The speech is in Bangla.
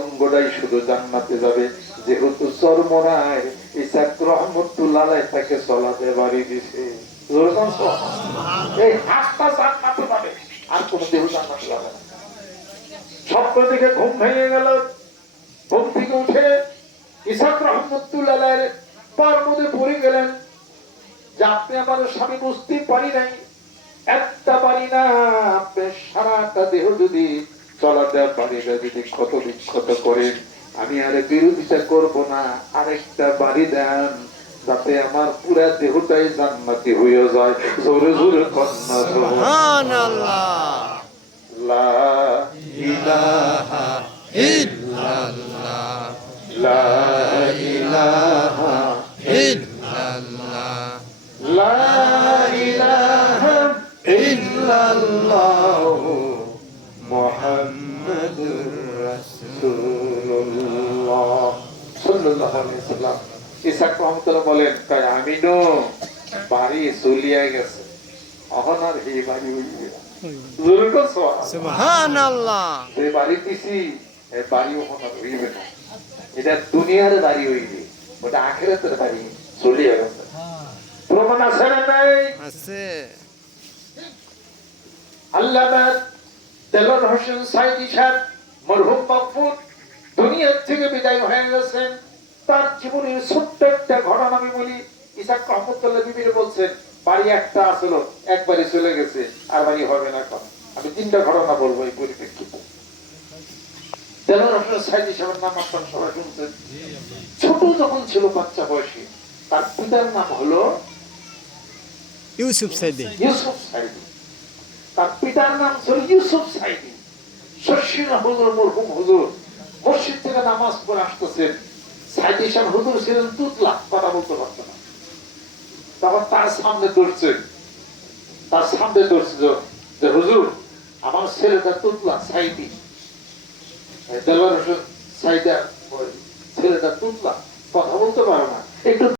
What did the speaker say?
অঙ্গটাই শুধু জান্নাতে যাবে। যেহেতু চরমরায় ইসাক রহমতুল্লাহ আলাইহি তাকে চলাতে বাড়ি দিছে, এই হাতটা জান্নাতে যাবে, আর কোন দেহ জান্নাতে যাবে না। স্বপ্ন দিকে ঘুম ভেঙে গেল। ঘুম থেকে উঠে ইসাক রহমতুল্লাহ আলাইহির পার মধ্যে পড়ে গেলেন যে আপনি আমার স্বামী বুঝতে পারি নাই, একটা পারি না, আপনি সারাটা দেহ যদি চলাতে পারি না, যদি ক্ষত বিক্ষত করেন, আমি আর বিরোধিতা করব না, আরেকটা বাড়ি দেন যাতে আমার পুরা দেহটাই জান্নাতি হয়ে যায়। জোরে জোরে কন্যা সুবহানাল্লাহ। লা ইলাহা ইল্লাল্লাহ, লা ইলাহা ইল্লাল্লাহ, লা ইলাহা ইল্লাল্লাহ মুহাম্মাদুর রাসূলুল্লাহ সাল্লাল্লাহু আলাইহি ওয়াসাল্লাম। ইসাক রহমাতুল্লাহ বলেন, তাই আমিনো বাড়ি চলিয়া গেছে, এখন আর এই বাড়ি হইবে না। সুবহানাল্লাহ। যে বাড়ি দিছি এই বাড়ি এখন আর হইবে না, এটা দুনিয়ার বাড়ি হইবে, ওটা আখিরাতের বাড়ি চলিয়া গেছে। প্রমাণ আছে না নাই? আছে। আল্লামা দেলোয়ার হোসেন সাইদি সাহেব মরহুম মাহফুজ দুনিয়া থেকে বিদায় হয়ে গেছেন। তার জীবনের ছোট্ট একটা ঘটনা আমি বলি। ইসাক রহমতুল্লাহ বিবির বলছেন, বাড়ি একটা আসল, একবারই চলে গেছে, আর বাড়ি হবে না। আমি তিনটা ঘটনা বলবো এই পরিপ্রেক্ষিতে। দেলোয়ার হোসেন সাইদি সাহেবের নাম আপনারা সবাই শুনছেন। ছোট যখন ছিল, বাচ্চা বয়সে, তার পিতার নাম হলো ইউসুফ সাইদি। ইউসুফ সাইদি, তার পিতার নাম ছিল ইউসুফ সাইদি। শশীরা হুজুর মরহুম হুজুর মসজিদ থেকে নামাজ পড়ে আসতেছেন। সাইদি সাহেব হুজুর ছিলেন তুতলা, কথা বলতে পারতো না। তখন তার সামনে ধরছে যে হুজুর আমার ছেলেটা তুতলা, সাইদি। দেলোয়ার হোসেন সাইদা ছেলেটা তুতলা, কথা বলতে পারে না, একটু